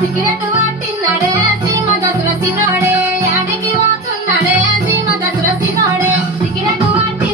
Cigarette పట్టిన్నాడే సీమ దసర సినోడే యాడికి పోతున్నాడే సీమ దసర సినోడే సిగరెట్ పట్టి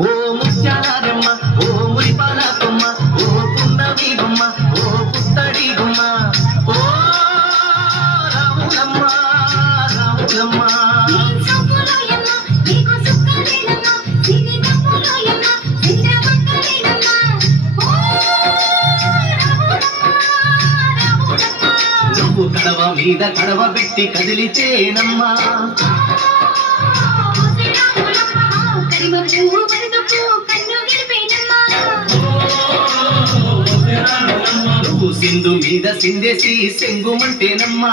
ఓ ముత్యాలమ్మ, ఓ మురిపాల కొమ్మ, ఓ పున్నమి బొమ్మ, ఓ పుత్తడి బొమ్మ, ఓ రాములమ్మ రాములమ్మ. నువ్వు కడవ మీద కడవ పెట్టి కదిలితేనమ్మా నువ్వు సింధు మీద సిందేసి సెంగుమంటేనమ్మా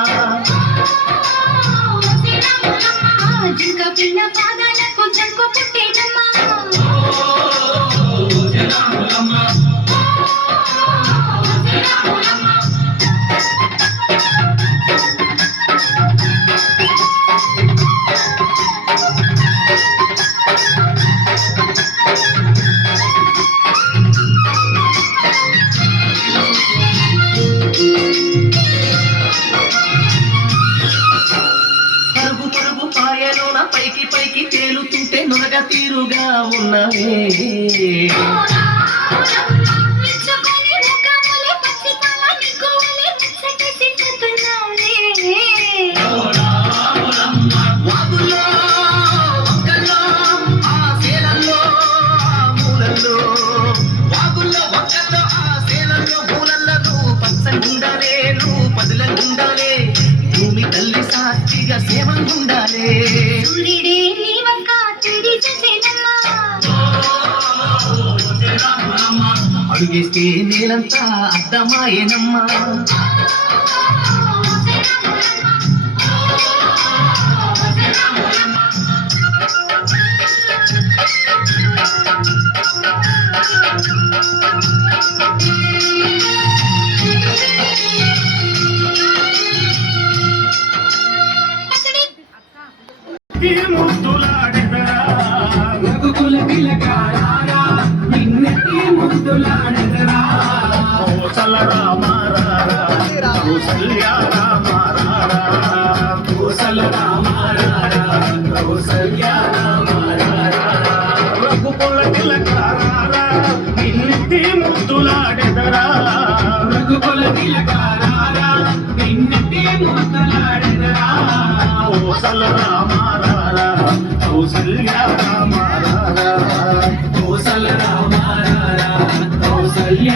పాదాలకు జంకు పుట్టేనమ్మా పరుగు పరుగు పాయలోన పైకి పైకి తేలుతుంటే నొరగ తీరుగా ఉన్నవే వాగుల్లో ఒక్కల్లో ఆ సేలల్లో ఆ మూలల్లో వాగుల్లో ఒక్కల్లో ఆ సేలల్లో మూలల్లో నువ్వు పచ్చగుండాలే నువ్వు పదులంగుండాలే భూమి తల్లి సాక్షిగా సేవంగుండాలే సూర్యుడే నీ వంక తిరిగి చూసేనమ్మా అడుగేస్తే నేలంతా అర్థమాయేనమ్మా ముద్దులాడెదరా రఘుకుల తిలకారారా నిన్నటి ముద్దులాడెదరా కోసల రామారారా కౌసల్య రామారారా కోసల రామారారా కౌసల్య రామారారా రఘుకుల తిలకారారా నిన్నటి ముద్దులాడెదరా రఘుకుల తిలకారారా నిన్నటి ముద్దులాడెదరా కోసల రామారారా కౌసల్య రామారారా కోసల రామారారా కౌసల్య